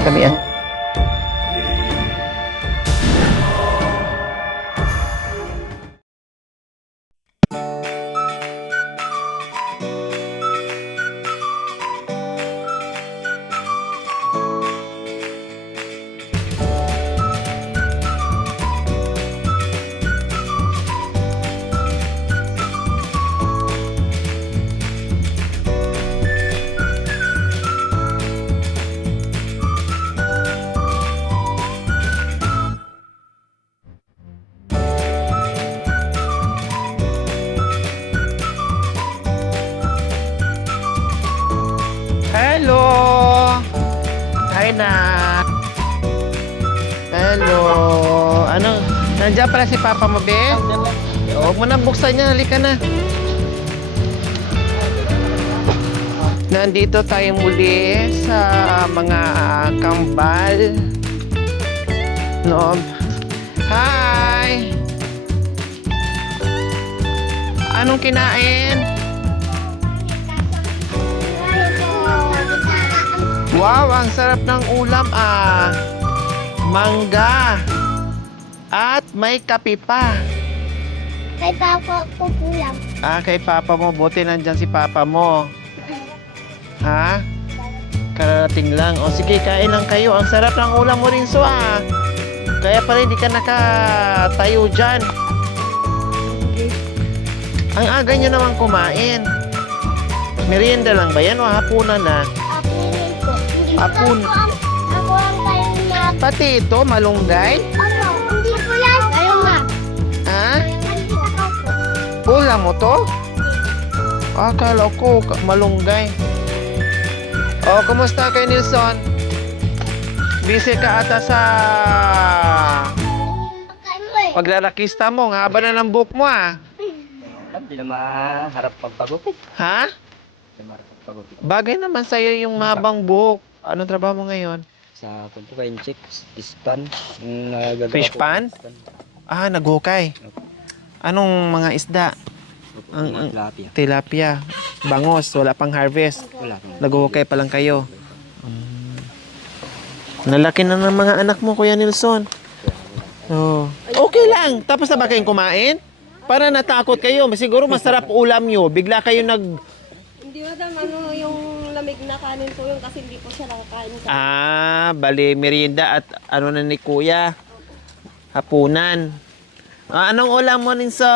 Kami ang hello! Hi na! Hello! Ano? Nandiyan pala si Papa mo, be? Huwag mo na buksan niya. Halika na. Nandito tayo muli sa mga kambal. No? Hi! Anong kinain? Wow, ang sarap ng ulam ah. Mangga. At may kape pa. Kay Papa ko pulang. Ah, kay Papa mo. Buti nandyan si Papa mo. Ha? Karating lang. O sige, kain lang kayo. Ang sarap ng ulam mo rin so ah. Kaya pala hindi ka nakatayo dyan. Ang aga nyo naman kumain. Merienda lang ba yan o hapunan na? Apunin ko. Apun. Ako ang kayo na. Pati ito, malunggay? Ano? Hindi ko yan. Kayo nga. Ha? Hindi ako. Ulam mo to? Akala ko malunggay. Oh, kumusta kay Nilson? Busy ka ata sa Pagkain mo eh. paglarakista mo. Ang haba na ng buhok mo ah. Hindi na maharap pagpagupit. Ha? Hindi na maharap pagpagupit. Bagay naman sa'yo yung mahabang buhok. Anong trabaho mo ngayon? Sa pagpukain chick, fish pan. Fish pan? Ah, naghukay. Anong mga isda? Ang Tilapia. tilapia. Bangos, wala pang harvest. Wala pang. Naghukay pa lang kayo. Nalaki na ng mga anak mo, Kuya Nilson. Oh. Okay lang. Tapos na ba kayong kumain? Para natakot kayo. Siguro masarap ulam nyo. Bigla kayo Hindi madam, ano yung lamig na kanin po yun kasi hindi po siya nakakain sa... bali merienda at ano na ni Kuya. Hapunan. Anong ulam mo, Ninso?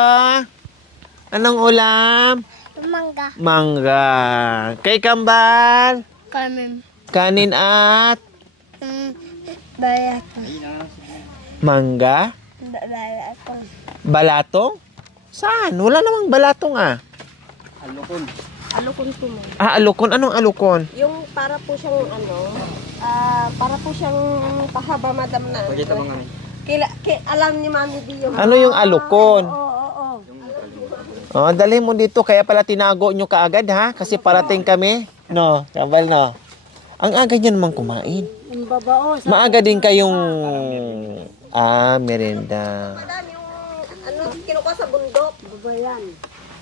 Anong ulam? Mangga. Mangga. Kay Kambal? Kanin. Kanin at Bayat. mangga? Bayat. Balatong? Saan? Wala namang balatong ah. Alukon. Alukon po mo. Alukon. Anong alukon? Yung para po siyang para po siyang pahaba madam na. Pagkita mga ano. Alam ni Mami Di yung... Ano yung alukon? Oo. Oh, dali mo dito. Kaya pala tinago nyo kaagad ha? Kasi parating kami. No, Kambal no. Ang aga nyo naman kumain. Yung babao. Maaga din kayong... merienda. Madam, yung ano, kinukuha sa bundok. Babayan.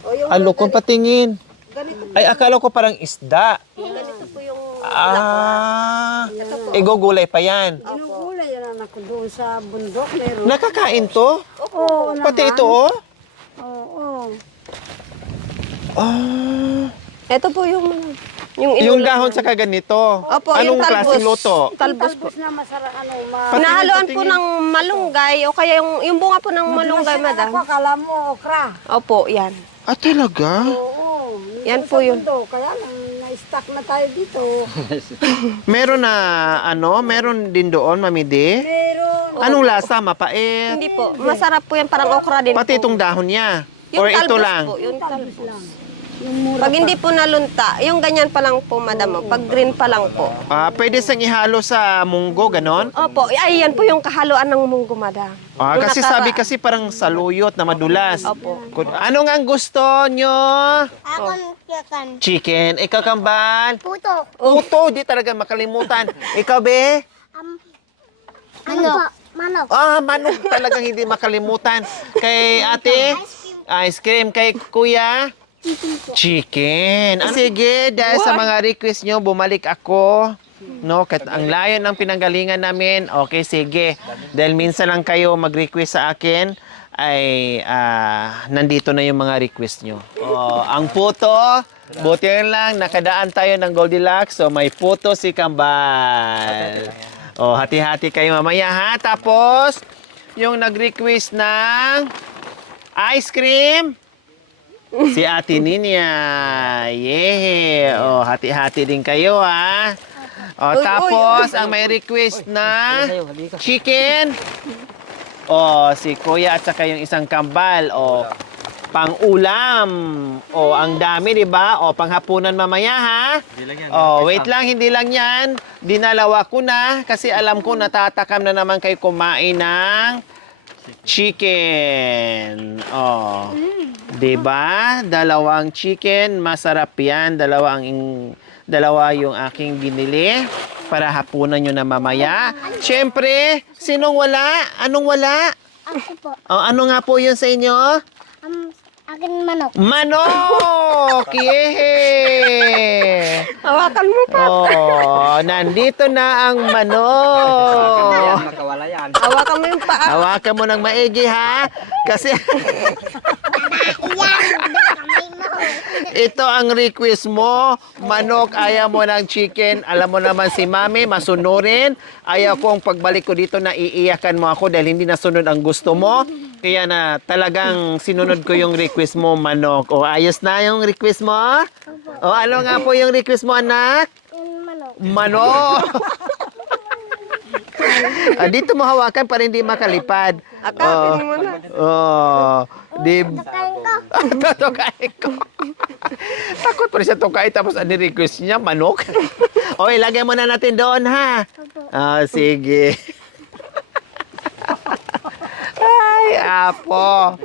O yung Alukon patingin. ganito, Ay, akala ko parang isda. ganito po yung... Igugulay pa yan. Ginugulay yan anak ko doon sa bundok. Meron. Nakakain to? Oo, Pati ito oh? Oo. Ito po yung yung dahon sa kaganito. Opo, Anong yung talbos. klaseng luto? Talbos po. na masarap ano. Pinahaluan po ng malunggay o kaya yung bunga po ng malunggay, madam. Akala mo okra. Opo, yan. Ah, talaga? Oo. Yan po yun. Kaya na-stuck na tayo dito. Meron na, meron din doon, Mamidi? Meron. Anong lasa? Mapait? Hindi po. Masarap po yan, parang okra din Pati po. itong dahon niya? Yung Or ito talbos lang? po, yung talbos. Pag hindi po nalunta, yung ganyan pa lang po, madam. Pag green pa lang po. Pwede sang ihalo sa munggo, ganon? Opo, ay yan po yung kahaluan ng munggo, madam. Yung Kasi nakaka- sabi kasi parang saluyot na madulas. Opo. Ano nga ang gusto nyo? Ako kiyakan. Chicken. Ikaw, Kambal? Puto. Puto, di talaga makalimutan. Ikaw, be? Ano? Manok. Manok talagang hindi makalimutan. Kay ate, ice cream. Kay kuya, chicken. Sige, dahil sa mga request nyo, bumalik ako. No, kahit ang layo ng pinanggalingan namin, okay, sige. Dahil minsan lang kayo mag-request sa akin, ay nandito na yung mga request nyo. Oh, ang puto, buti lang, nakadaan tayo ng Goldilocks, so may puto si Kambal. Oh, hati-hati kayo mamaya ha. Tapos, yung nag-request ng ice cream, si Ate Ninya. Yeah. Oh, hati-hati din kayo ha. Oh, Uy, tapos, ang may request na chicken. Oh, si Kuya at saka yung isang Kambal. Oh, pang-ulam. Oh, ang dami, di ba? Oh, panghapunan mamaya, ha? Oh, wait lang, hindi lang yan. Dinalawa ko na kasi alam ko natatakam na naman kayo kumain ng chicken. Oh, di ba? Dalawang chicken, masarap yan. Dalawa yung aking binili para hapunan nyo na mamaya. Siyempre, sinong wala? Anong wala? Ako po. Oh, ano nga po yun sa inyo? Akin manok. Manok! Yehey! Hawakan mo pa. Oh, nandito na ang manok. Ayan, makawala yan. Hawakan mo yung paa. Hawakan mo ng maigi, ha? Kasi ito ang request mo. Manok, ayaw mo ng chicken. Alam mo naman si Mami, masunurin. Ayaw kong pagbalik ko dito na iiyakan mo ako dahil hindi nasunod ang gusto mo. Kaya na talagang sinunod ko yung request mo, manok. O, ayos na yung request mo? O, ano nga po yung request mo, anak? Manok. Manok! Dito mo hawakan para hindi makalipad. Akapin mo na. Oh, di Kain ko. Tutukain ko. Takot pa rin siya tukain tapos ano request niya, manok. O, ilagay mo na natin doon, ha? Ah, sige. Ay, apo.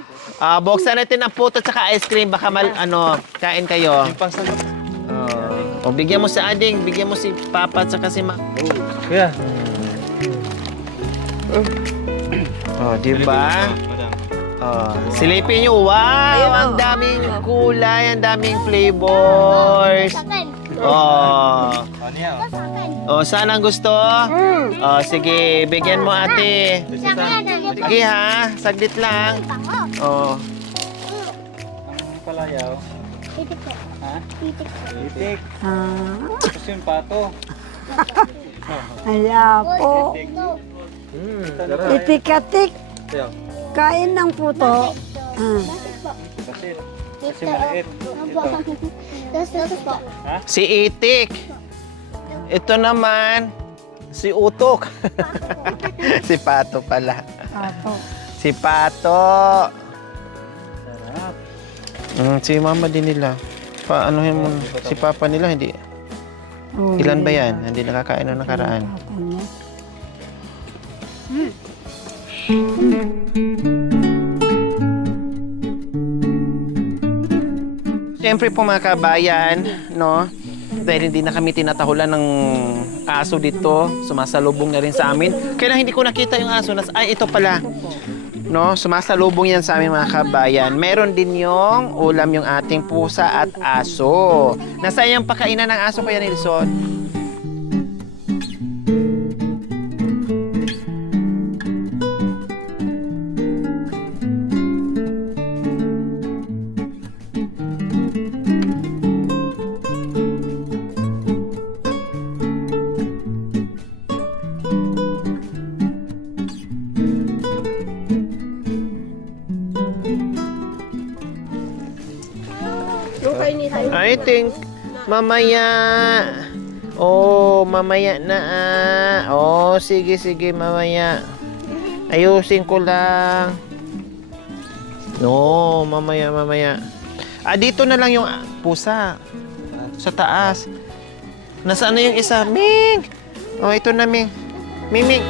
Buksan natin ang puto at saka ice cream. Baka kain kayo. O, bigyan mo sa ading. Bigyan mo si Papa at saka si Ma. Kuya. Oh, di ba? Oh, silipin nyo. Wow! Ayun, Ang oh. daming kulay, ang daming flavors. Sakin. Oh. Sa akin. Oh, saan ang gusto? Oh, sige, bigyan mo ate. Sa akin. Sige ha, saglit lang. Bango. Oh. Ang palayaw. Titik po. Ha? Titik po. Itik. Tapos yung pato. Kaya po, itik-atik, Tiyo. kain ng puto. Bakit po? Basit. Kasi Dito. maliit. Opo. Tapos po. Si Itik. Ito naman, si Utok. Si Pato pala. Apo. Si Pato. Sarap. Si mama din nila. Paanohin mo, si papa nila hindi. Ilan ba yan? Hindi nakakain ng nakaraan. Siyempre po mga kabayan, no? Dahil hindi na kami tinatahulan ng aso dito, sumasalubong na rin sa amin. Kaya hindi ko nakita yung aso. Ay, ito pala. No, sumasalubong yan sa amin mga kabayan. Meron din yung ulam yung ating pusa at aso. Nasaan yung pakainan ng aso Kuya Nilson? I think mamaya. Oh, mamaya na Oh, sige, mamaya. Ayusin ko lang. No, mamaya. Dito na lang yung pusa. Sa taas. Nasaan na yung isa? Ming! Oh, ito na, Ming. Ming.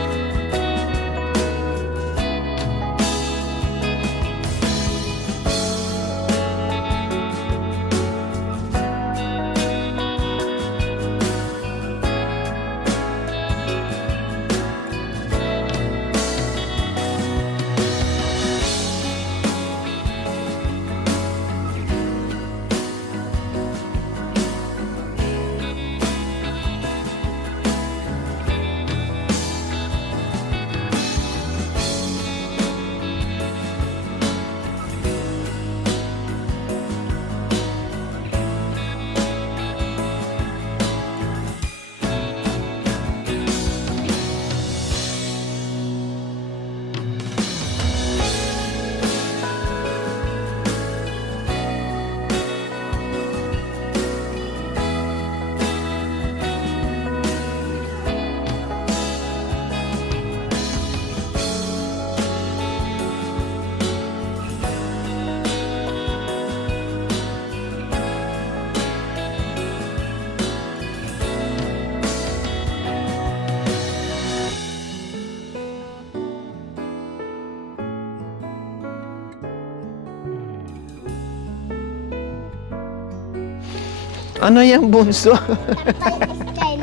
Ano yung bunso? Kapal is friend.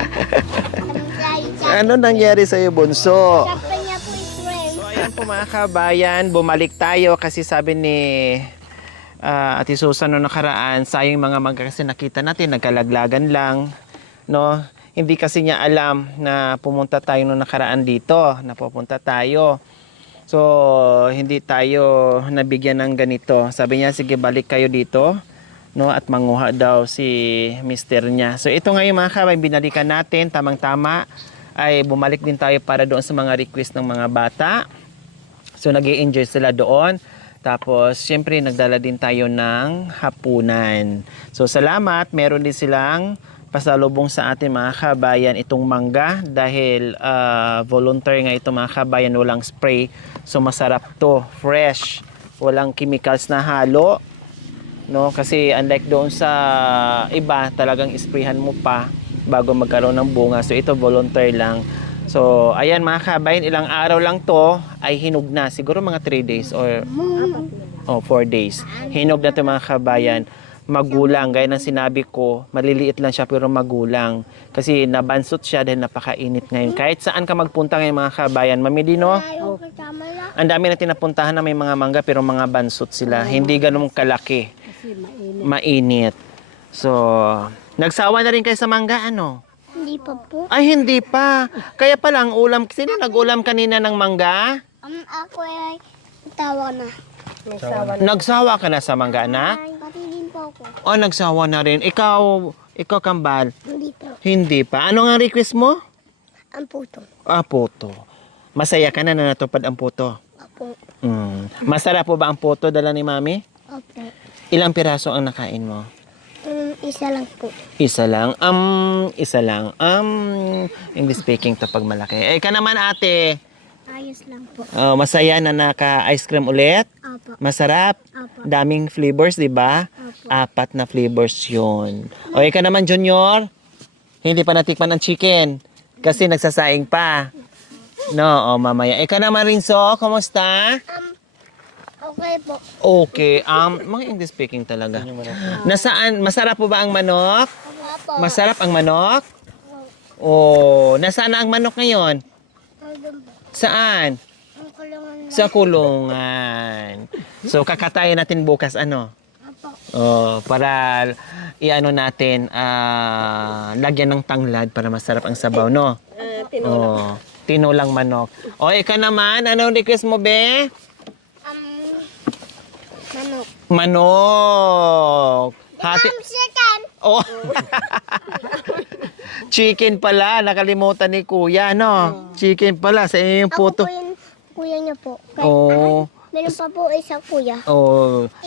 Ano nangyari sa'yo, bunso? Kapal niya po is friend. So ayan po mga kabayan, bumalik tayo kasi sabi ni Ate Susan no nakaraan, sayang mga mangga kasi nakita natin, nagkalaglagan lang. No? Hindi kasi niya alam na pumunta tayo no nakaraan dito, na pupunta tayo. So, hindi tayo nabigyan ng ganito. Sabi niya, sige balik kayo dito. No, at manguha daw si mister niya. So, ito ngayon mga kabayan, binalikan natin, tamang-tama. Ay bumalik din tayo para doon sa mga request ng mga bata. So, nag-i-enjoy sila doon. Tapos, syempre, nagdala din tayo ng hapunan. So, salamat. Meron din silang pasalubong sa atin mga kabayan itong mangga dahil volunteer nga ito mga kabayan, walang spray. So, masarap to. Fresh. Walang chemicals na halo. No? Kasi unlike doon sa iba, talagang isprayhan mo pa bago magkaroon ng bunga. So, ito volunteer lang. So, ayan mga kabayan, ilang araw lang to ay hinog na. Siguro mga 3 days or 4 days. Hinog na to mga kabayan. Magulang, gaya ng sinabi ko, maliliit lang siya pero magulang. Kasi nabansot siya dahil napakainit ngayon. Kahit saan ka magpunta ngayon mga kabayan, mamili no? Ayaw kasama na. Ang dami natin napuntahan na may mga mangga pero mga bansot sila. Hindi ganun kalaki. Kasi mainit. Mainit. So, nagsawa na rin kayo sa mangga ano? Hindi pa po. Ay, hindi pa. Kaya pala ang ulam. Sino nag-ulam kanina ng mangga? Ako ay tawa na. Nagsawa ka na sa mangga, anak? Ay, pati din po ako. O, nagsawa na rin. Ikaw Kambal? Hindi po. Hindi pa. Ano nga request mo? Ang puto. Puto. Masaya ka na na natupad ang puto? Opo. Masarap po ba ang puto dala ni Mami? Opo. Ilang piraso ang nakain mo? Isa lang po. Isa lang. Isa lang. English speaking to pag malaki. Ka naman ate. Ayos lang po. Masaya na naka-ice cream ulit? Opo. Masarap? Opo. Daming flavors, di ba? Opo. 4 na flavors yun. O, ka naman, Junior? Hindi pa natikman ang chicken. Kasi nagsasaing pa. No, mamaya. Ka naman rin, so, kumusta? Okay po. Okay. Mga English speaking talaga. Nasaan? Masarap po ba ang manok? Opo. Masarap ang manok? Nasaan na ang manok ngayon? Saan? Ang kulungan na. Sa kulungan. So, kakatayin natin bukas, ano? Opo. Para iano natin, lagyan ng tanglad para masarap ang sabaw, no? Tinulang manok. Ikaw naman, anong request mo, be? Manok. Manok. Hati. Chicken. Chicken pala, nakalimutan ni Kuya, no? Chicken pala, sa inyo yung puto. Ako po yung kuya niya po. Meron pa po isang kuya.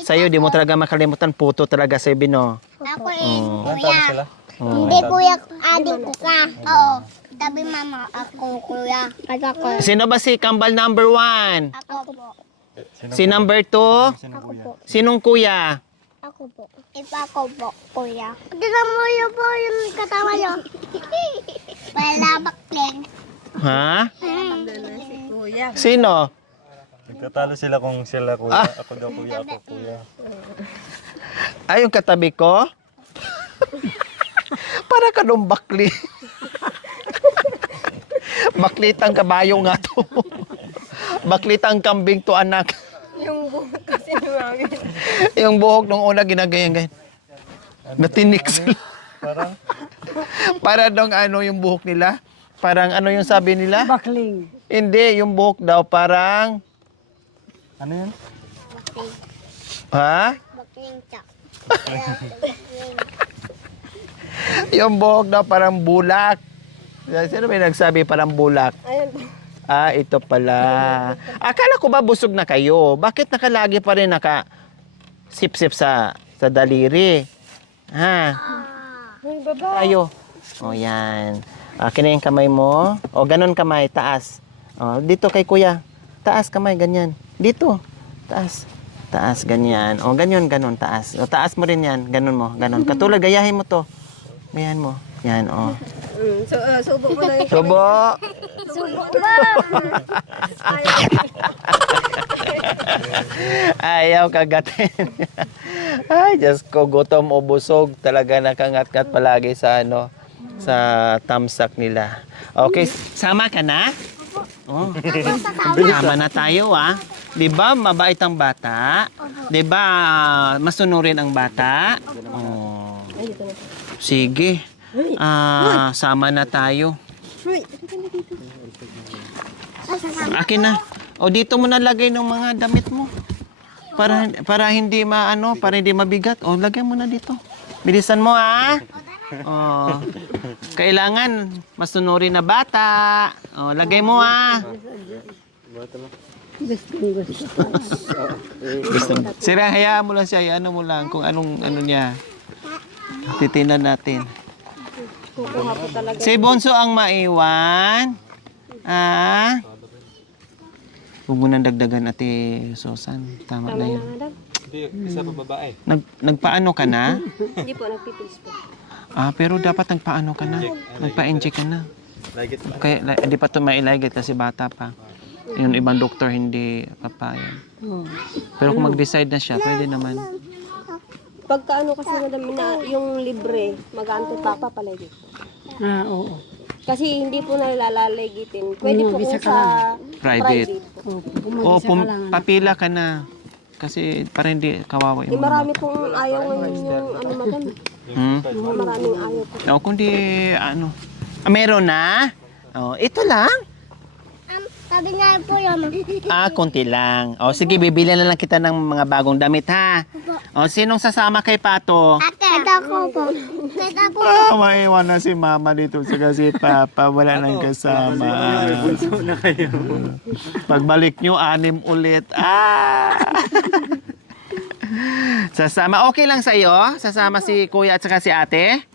Sa'yo, di mo talaga makalimutan, puto talaga sa no? Ako yung Ilan taon na sila? Hindi kuya, ading ko ka. Oo. Tabi mama, ako kuya. Ako. Sino ba si Kambal number 1? Ako po. Si number 2? Ako po. Sinong kuya? Ako po. Iba ko po, kuya. Tignan mo yun po yung katawa nyo. Palabak din. Ha? Sino? Nagtatalo sila kung sila kuya. Ako daw kuya, ako kuya. Ay, yung katabi ko? Para ka nung bakli. Baklitang kabayo nga to. Baklitang kambing to, anak. Yung buhok kasi ni Mami. Yung buhok nung una ginagayan-gayan. Natinik sila. Parang? Para dong yung buhok nila. Parang ano yung sabi nila? Bakling. Hindi, yung buhok daw parang... Ano yun? Ha? Bakling chak. Yung buhok daw parang bulak. Sino may nagsabi parang bulak? Ayun po. Ito pala. Akala ko ba busog na kayo? Bakit nakalagi pa rin sip-sip sa daliri? Ha? Uy, baba. Ayo. Yan. Akin na yung kamay mo. Ganon kamay, taas. Dito kay kuya. Taas kamay, ganyan. Dito. Taas. Taas, ganyan. Ganyan, ganon, taas. Taas mo rin yan. Ganon mo, ganon. Katulad, gayahin mo to. Gayahin mo. Yan, Subo mo na yung Subo. Ayaw kagatin. Ay, Diyos ko, gutom o busog. Talaga nakangat-ngat palagi sa ano, sa tamsak nila. Okay, sama ka na? Oh. Sama na tayo, ah. 'Di ba mabait ang bata? 'Di ba masunurin ang bata? Oh. Sige. Sama na tayo. Akin na. O dito mo na lagay ng mga damit mo. Para hindi para hindi mabigat. O lagay mo na dito. Bilisan mo, ah. Oh. Kailangan masunurin na bata. Oh, lagay mo, ah. Sira, hayaan mo lang siya. Ano mo lang kung anong niya. Titinan natin. Si Bonso ang maiwan. Ah. Huwag mo nang dagdagan, Ate Susan. Tama na yun. Hindi, isa pa babae. Nagpaano ka na? Hindi po, nagpipilis po. Pero dapat nagpaano ka na. Nagpa-inject ka na. Lagit pa. Kaya hindi pa ito mailigit kasi bata pa. Yung ibang doktor hindi papayag. Pero kung mag-decide na siya, pwede naman. Pagka ano kasi madam na yung libre, mag-aanto papa palagi. Oo. Kasi hindi po nalalalagitin. Pwede po kung sa Private. O, Pumagisa ka lang. papila ka na. Kasi para hindi kawawa yung Marami pong ayaw ngayon yung ano madam. Maraming ayaw po. O, kundi meron na? Ito lang? Sabi nga po yun. Konti lang. Sige, bibili na lang kita ng mga bagong damit, ha? Sinong sasama kay Pato? Ito ko po. Ito po. Maiwan na si Mama dito si Papa. Wala nang kasama. Na kayo. Pagbalik nyo, 6 ulit. Sasama. Okay lang sa'yo? Sasama si Kuya at saka si Ate?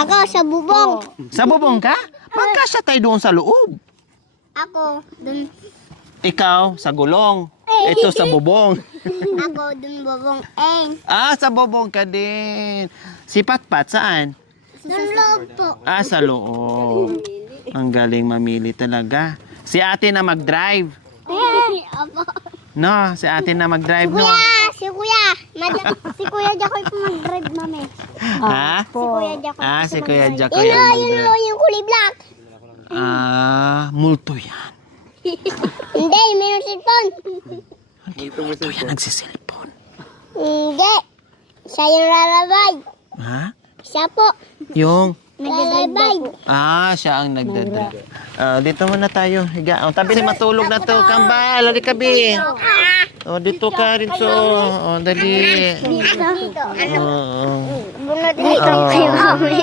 Ako sa bubong. Sa bubong ka? Magkasya tayo doon sa loob. Ako dun. Ikaw, sa gulong. Ito sa bubong. Ako dun bubong. Sa bubong ka din. Si Patpat, saan? Dun loob po. Sa loob. Ang galing mamili talaga. Si ate na mag-drive. Apo. No, si ate na mag-drive, no? Si Kuya Jacoy po mag-drive, mami. Ha? Si Kuya Jacoy. Si Kuya Jacoy ang mag-drive. Yung kulay black. Multo yan. Hindi, mayroong cellphone. Multo yan, nagsiselfone. Hindi. Siya yung lalabay. Ha? Siya po. Yung? Lalabay. Siya ang nagdadrive. Dito muna tayo. Higa. Tabi na matulog na to. Kambal, halika kabi. Dito ka rin so. Dali. Dito. Bunot dito kayo, mami.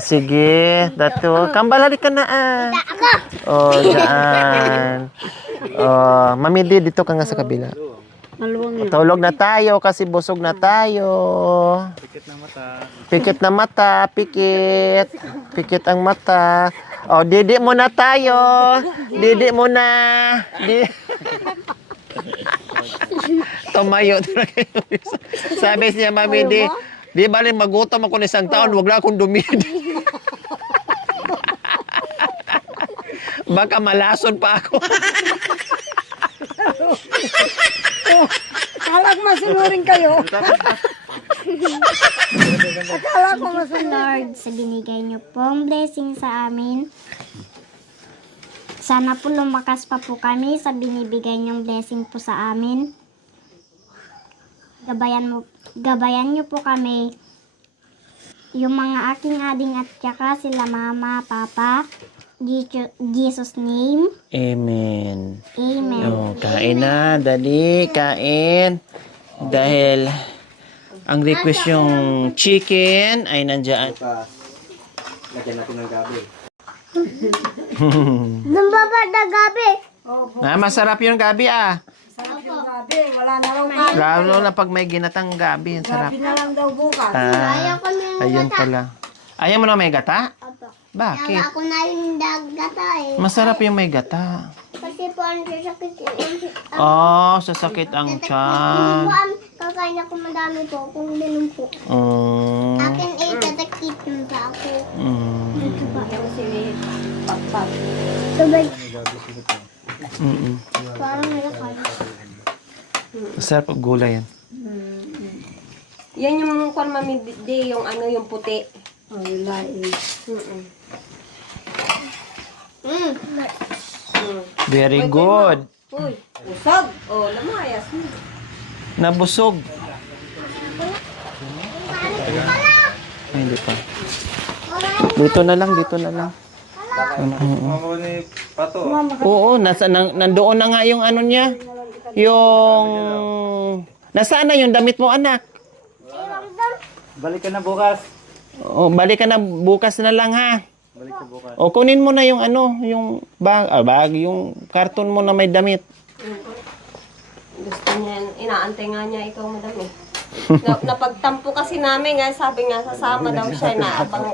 Sige. Dato. Kambal, halika na. Ako. Dyan. Mami, dito ka nga sa kabila. Maluwang yun. Tulog na tayo kasi busog na tayo. Pikit na mata. Pikit na mata, pikit. Pikit ang mata. Didi muna tayo. Didi muna. Tumayo. Sabi siya, Mami, di bali magutom ako ng isang taon, wag lang akong dumidi. Baka malason pa ako. Akala ko masunurin kayo. Akala ko masunurin. Lord, sa binigay niyo pong blessing sa amin. Sana po lumakas pa po kami sa binibigay niyong blessing po sa amin. Gabayan niyo po kami. Yung mga aking ading at saka sila mama, papa. Jesus name. Amen. Amen. Kain na, dali, kain. Dahil ang request yung chicken ay nandiyan. Lagyan natin ng gabi. Doon ba na gabi? Masarap yung gabi Sarap yung gabi. Wala na raw kain. Lalo na pag may ginatang gabi, ang sarap. Gabi na lang daw bukas. Ayun pala. Ayaw mo na may gata? Bakit? Ako na yung daggata eh. Masarap yung may gata. Kasi po ang sasakit Sasakit ang tiyan. Kakain ako madami po kung ganun po. Mm. Akin ay tatakit pa ako. Yung si Pakpak. Tubig. Mm-mm. Parang nalakal. Masarap ang gulay yan. Yan yung kwan mami di yung ano yung puti. Ay, lain. Very good. Uy, usog. Oh, lamayas. Nabusog. Ay, hindi pa. Dito na lang, dito na lang. Mama ni Pato. Oo, nandoon na nga yung ano niya. Yung... Nasaan na yung damit mo, anak? Balik ka na bukas. O, balik ka na bukas na lang, ha? Balik ka bukas. O, kunin mo na yung ano, yung bag, yung karton mo na may damit. Gusto niya, inaantay nga niya ikaw, madam eh. Napagtampo kasi namin nga, sabi nga sasama daw siya, naabang.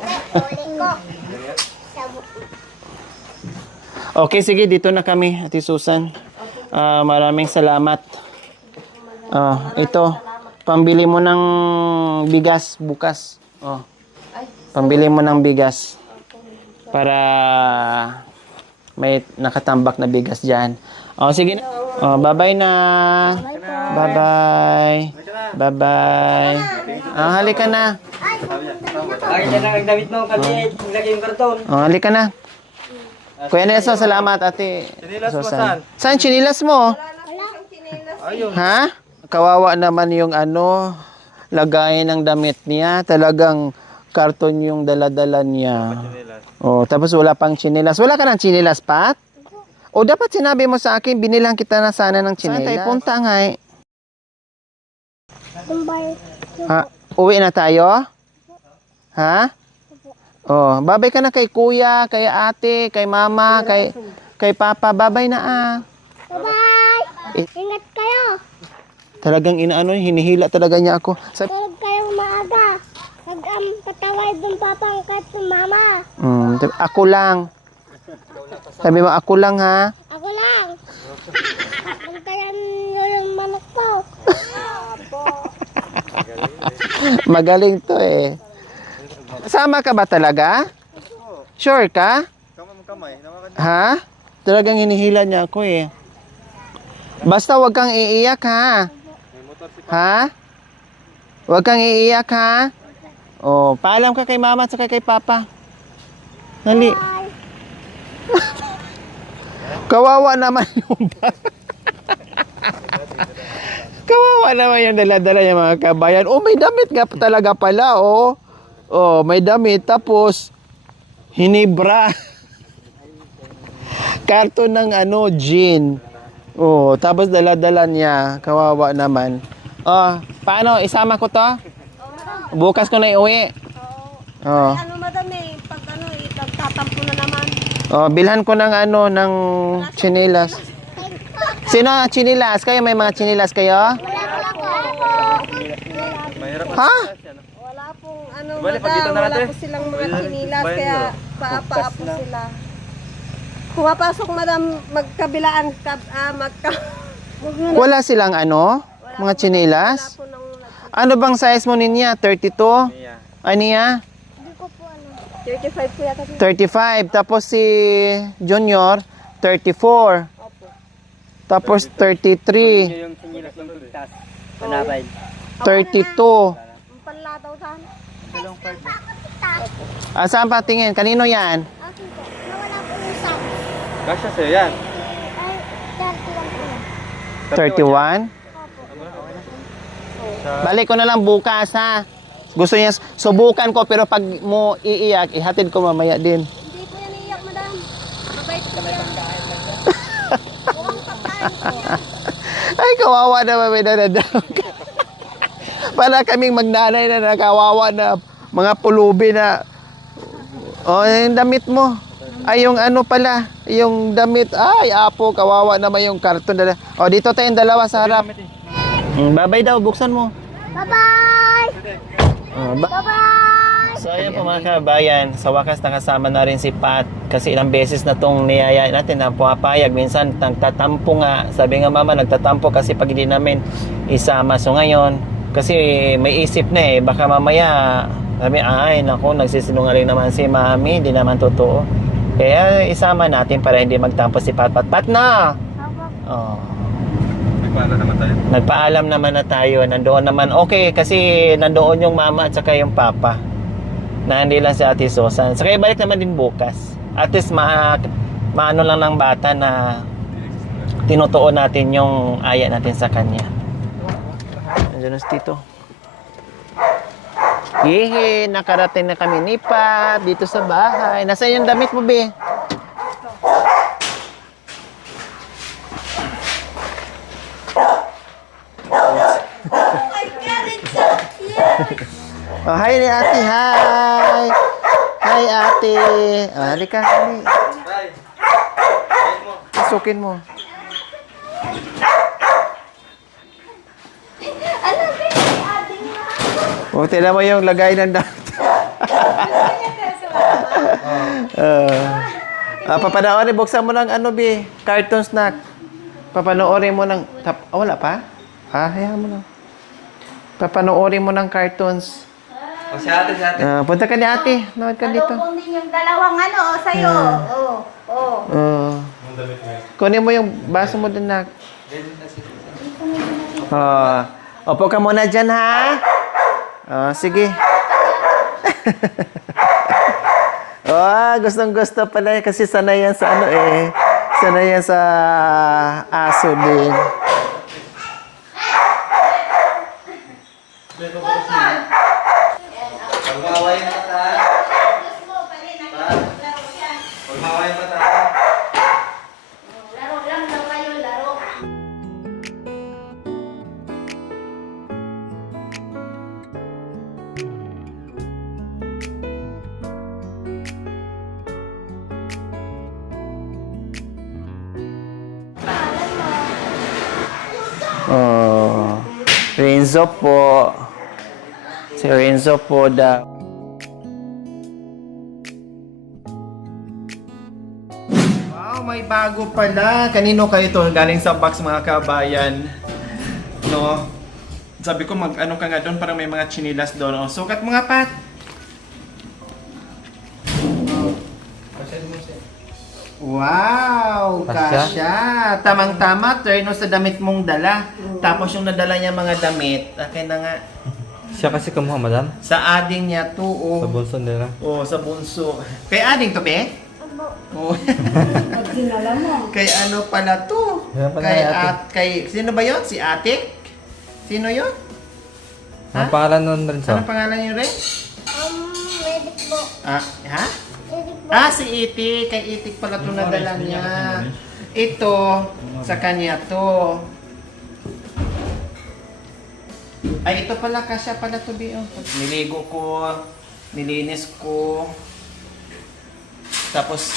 Okay, sige, dito na kami, Ate Susan. Maraming salamat. Ito, pambili mo ng bigas bukas. Pambili mo ng bigas. Para may nakatambak na bigas dyan. Sige na. Bye-bye na. Bye-bye. Bye-bye. Halika na. Bakit yan ang damit mo kami lagay yung karton? Halika na. Kuya Nelson, salamat, Ate Chinilas mo Susan. saan? Saan chinilas mo? Ayun. Ha? Kawawa naman yung ano, lagayan ng damit niya. Talagang karton yung dala-dala niya. Tapos wala pang chinilas. Wala ka ng chinilas, Pat? O dapat sinabi mo sa akin, binilang kita na sana ng chinilas. Saan tayo punta nga eh? Uwi na tayo? Ha? Babay ka na kay kuya, kay ate, kay mama, kay papa. Babay na Bye-bye! Ingat kayo! Talagang hinihila talaga niya ako. Tulog kayong maaga. Patawad ng papa kahit sa mama. Ako lang. Sabi mo, ako lang ha? Ako lang. Bantayan nyo yung manok ko. Magaling to eh. Sama ka ba talaga? Sure ka? Kamay. Ha? Talagang hinihila niya ako eh. Basta wag kang iiyak ha. Ha? Wag kang iiyak ha. Paalam ka kay mama at saka kay papa. Dali. Kawawa naman yung Kawawa naman yung dala-dala yung mga kabayan. May damit nga talaga pala, may damit. Tapos, hinibra. Karton ng jean. Tapos dala-dala niya. Kawawa naman. Paano? Isama ko to? Bukas ko na iuwi. Ano madam eh, pag nagtatampo na naman. Bilhan ko ng ng chinilas. Sino ang chinilas? Kayo may mga chinilas kayo? Ha? Wala pong Bali, pagkita na wala natin. po silang mga chinilas, Bayan kaya nyo. paa-po sila. Pumapasok madam, magkabilaan, Wala silang mga chinilas? po nang Ano bang size mo niya? 32? Aniya? 35 po yata. 35. Tapos si Junior, 34. Tapos 33. Yung sinilas ng tugtas. Panabay. 32. Ang panlataw saan? Saan pa tingin? Kanino yan? Nawala po yung sound. Kasya sa'yo yan. Ay, 31 po. 31? Balik ko na lang bukas ha. Gusto niya, subukan ko pero pag mo iiyak, ihatid ko mamaya din. Hindi po yan iiyak madam. Mabait po yan. Ay, kawawa naman may nanadaw. Para kaming magnanay na nakawawa na mga pulubi na yung damit mo. Ay, yung pala, yung damit. Ay, apo, kawawa naman yung karton. Dito tayong dalawa sa harap. Babay daw, buksan mo. Bye-bye! Bye-bye! So ayan po mga kabayan, sa wakas nakasama na rin si Pat kasi ilang beses na tong niyaya natin na pumapayag. Minsan nagtatampo nga, sabi nga mama nagtatampo kasi pag hindi namin isama. So ngayon, kasi may isip na baka mamaya Sabi, ay, naku, nagsisinungaling naman si mami, hindi naman totoo. Kaya isama natin para hindi magtampo si Pat. Pat na! Oh. Nagpaalam naman tayo. Nagpaalam naman na tayo. Nandoon naman. Okay, kasi nandoon yung mama at saka yung papa. Na hindi lang si Ate Susan. Saka ibalik naman din bukas. At least maano lang ng bata na tinutuon natin yung aya natin sa kanya. Andiyan na si Tito. Yehe, nakarating na kami ni Pat dito sa bahay. Nasaan yung damit mo, be? Oh, hi ni ate, hi! Hi ate! Oh, halika, hali. Pasukin mo. Oh, tignan mo yung lagay ng damit. Papanoorin, buksan mo ng ano, bi? Cartoon snack. Papanoorin mo ng... wala pa? Hayaan mo lang. Papanoorin mo ng cartoons. O, si ate. Punta ka ni ate. Nawad ka dito. Kung din yung dalawang sa'yo. Kunin mo yung baso mo din na. Opo ka muna dyan, ha? Sige. Gustong gusto pala kasi sanay yan sa ano eh. Sanay yan sa aso din. Renzo po. Si Renzo po daw. Wow, may bago pala. Kanino kayo ito? Galing sa box mga kabayan. No? Sabi ko mag-ano ka nga doon para may mga chinilas doon. O, sukat mo nga, Pat. Wow! Kasya! Tamang-tama, turno sa damit mong dala. Tapos yung nadala niya mga damit, akin na nga. Siya kasi kumuha, madam. Sa ading niya to, oh. Sa bulso nila. Oh, sa bunso. Kay ading to, be? Oh. Pag sinala mo. Kay ano pala to? Yan pala Kay ate. kay sino ba 'yon? Si Ate? Sino 'yon? Ang pangalan nun rin sa? Anong pangalan niyo rin? Medic po. Ha? Medic po. Si Itik. Kay Itik pala ito nadala niya. Ito, sa kanya to. Ay, ito pala, kasya pala to, Bio. Niligo ko, nilinis ko. Tapos,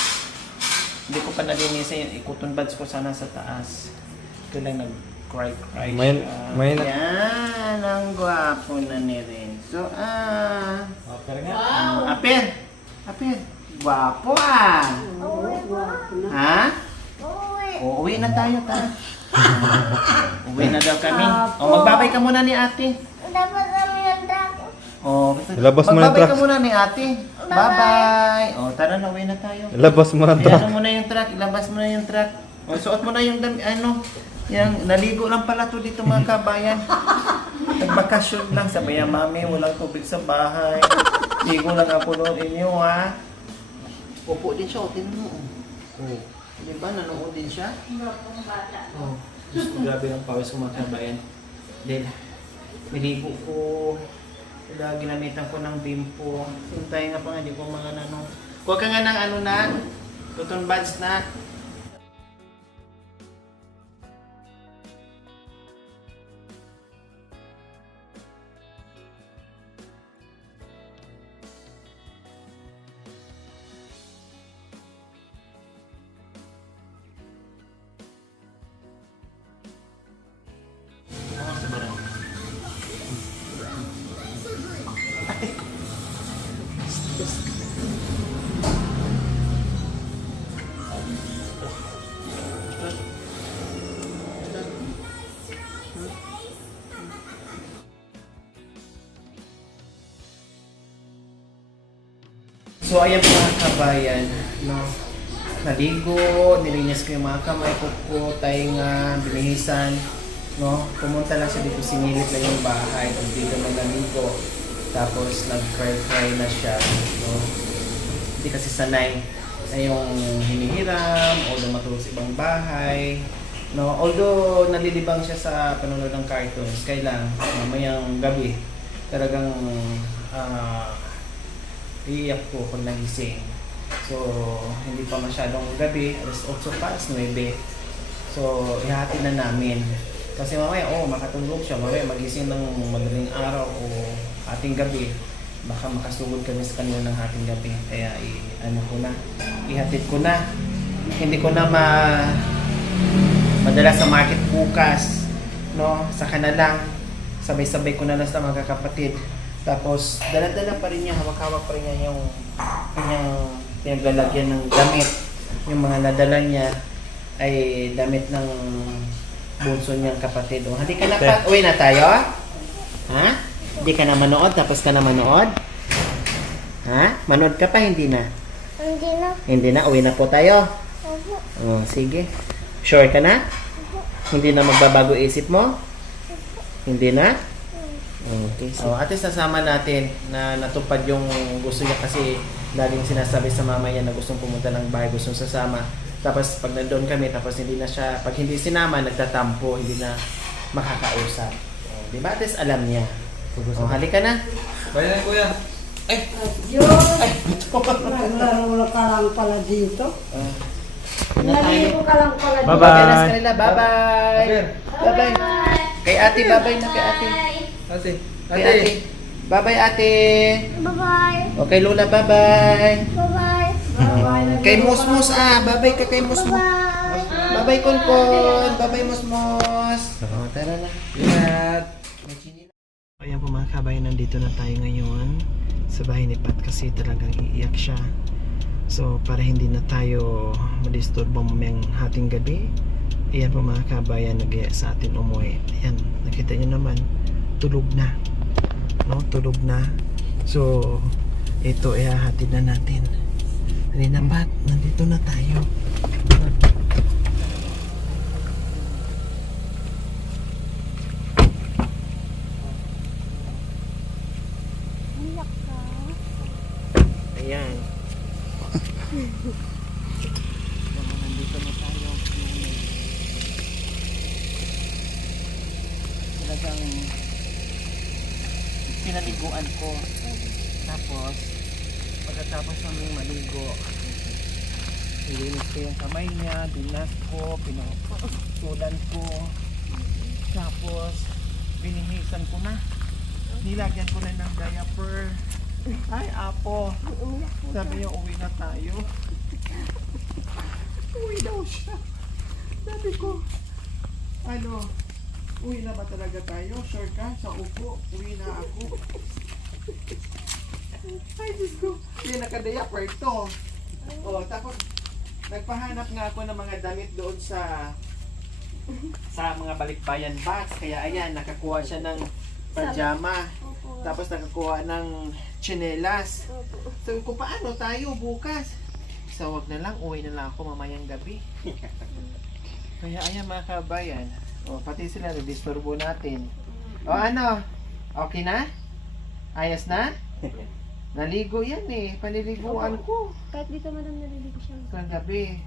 hindi ko pa nalinisin. Ikuton buds ko sana sa taas. Ito lang nag-cry May- siya. may- Yan, ang gwapo na ni Renzo. Wow. Aper. Gwapo Ha? Uuwi na tayo, ta. Uwi na daw kami. Magbabay ka muna ni ate. Dapat kami ng dako. Ilabas mo na yung magbabay ka truck. muna ni ate. Bye-bye. Tara na, uwi na tayo. Ilabas mo ng truck. Ano mo na yung truck, ilabas mo na yung truck. Suot mo na yung yung naligo lang pala to dito mga kabayan. Nagbakasyon lang, sabi niya, mami, walang tubig sa bahay. Ligo lang ako doon inyo, ha? Upo din siya, tinan mo. Di ba, nanood din siya? Diyos ko, grabe ang pawis ko mga kabayan. Dahil, niligo ko. Kaya ginamitan ko ng bimpo. Hintay nga pa nga, di ko mga Huwag ka nga ng cotton buds na. So, ayan po mga kabayan, no? Naligo, nilinis ko yung mga kamay ko, tainga, binihisan, no? Pumunta lang siya dito, sinilip lang yung bahay, kung dito na naligo. Tapos, nag-cry na siya, no? Hindi kasi sanay na yung hinihiram, although matulog sa ibang bahay, no? Although, nalilibang siya sa panonood ng cartoons, kailan, mamayang gabi, talagang, iiyak ko pag nagising. So, hindi pa masyadong gabi, alas 8 pa, alas 9. So, ihati na namin. Kasi mamaya, makatulog siya. Mamaya, magising ng madaling araw o hating gabi. Baka makasugod kami sa kanila ng hating gabi. Kaya, ihatid ko na. Hindi ko na madala sa market bukas. No? Saka na lang. Sabay-sabay ko na lang sa mga kapatid. Tapos, dala-dala pa rin niya, hawak-hawak pa rin niya yung kanyang pinaglalagyan ng damit. Yung mga nadala niya ay damit ng bunso niyang kapatid. O, hindi ka na pa, uwi na tayo? Ha? Hindi ka na manood, tapos ka na manood? Ha? Manood ka pa, hindi na? Hindi na. Hindi na, uwi na po tayo? O, sige. Sure ka na? Hindi na magbabago isip mo? Hindi na? Okay. So, at least nasama natin na natupad yung gusto niya kasi laging sinasabi sa mama niya na gustong pumunta ng bahay, gustong sasama. Tapos pag nandoon kami, tapos hindi na siya, pag hindi sinama, nagtatampo, hindi na makakausap. Di ba? At least alam niya. Halika na. Bye na kuya. Naglaro ka lang pala dito. Na tayo. Naligo ka lang pala dito. Bye-bye. Sa kanila. Bye-bye. Bye-bye. Kay ate, bye-bye na kay ate. Ate. Kay ate. Bye-bye ate. Bye-bye. Okay, Lola, bye-bye. Bye-bye. Kay Musmus, bye-bye ka kay Musmus. Bye. Bye-bye, Konpon. Bye-bye, Musmus. Tara na. Ingat. Ayan po mga kabayan, nandito na tayo ngayon sa bahay ni Pat kasi talagang iiyak siya. So, para hindi na tayo madisturbo mamayang hating gabi, ayan po mga kabayan, nag-iaya sa atin umuwi. Ayan, nakita nyo naman, tulog na. No, tulog na. So, ito ihahatid na natin. Halina Pat, nandito na tayo. Ayan. Nandito na tayo. Talagang pinaliguan ko. Tapos, pagkatapos namin maligo, nilinis ko yung kamay niya, binas ko, pinutulan ko. Tapos, binihisan ko na. Nilagyan ko na ng diaper. Ay, Apo. Sabi niya, uwi na tayo. Uwi daw siya. Sabi ko, uwi na ba talaga tayo? Sure ka? Sa upo, uwi na ako. Ay, Diyos ko. Hindi naka-diaper ito. Tapos, nagpahanap nga ako ng mga damit doon sa mga balikbayan box. Kaya ayan, nakakuha siya ng pajama. Tapos nakakuha ng tsinelas. Sabi ko, paano tayo bukas? So, wag na lang, uwi na lang ako mamayang gabi. Kaya ayan mga kabayan. Pati sila, nagdisturbo natin. Okay na? Ayos na? Naligo yan paniliguan ko. Kahit dito madam naliligo siya. Kagabi.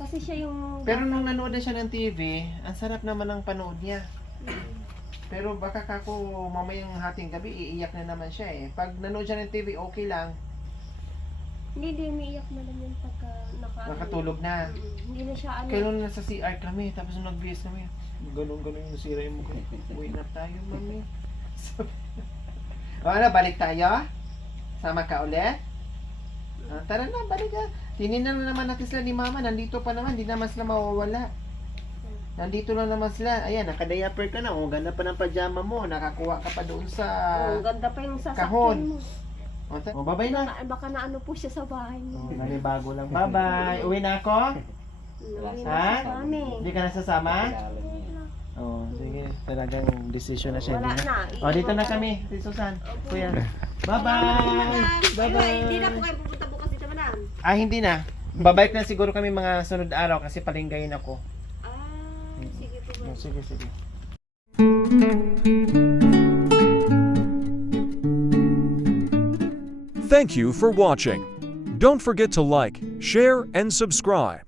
Kasi siya yung... Pero nung nanood na siya ng TV, ang sarap naman ang panood niya. Pero baka kako mamayang hating gabi, iiyak na naman siya Pag nanood siya ng TV, okay lang. Hindi umiiyak madam yan pagka Nakatulog na. Hindi na siya Kailan nasa CR kami, tapos nung nag-BS kami, ganun-ganun yung nasira yung mukha. Uwi na tayo, mami. Balik tayo? Sama ka ulit? Tara na, balik ka. Tininan na naman natin sila ni Mama. Nandito pa naman, hindi naman sila mawawala. Nandito na naman sila. Ayan, naka-diaper ka na. Ganda pa ng pajama mo. Nakakuha ka pa doon sa ganda pa yung kahon. sasakyan mo. Bye-bye na. Baka naano po siya sa bahay mo. Bago lang. Bye-bye. Uwi na ako? Uwi Ha? na sa amin. Hindi ka nasasama? Sige. Sige, talagang decision na siya. Wala di na. O, dito na kami, si Susan. Kuya. Bye-bye! Bye-bye! Hindi na po kayo pupunta bukas dito, madam. Ah, hindi na. Babalik na siguro kami mga sunod araw kasi palinggayin ako. Sige po. Oh, sige, sige. Thank you for watching. Don't forget to like, share, and subscribe.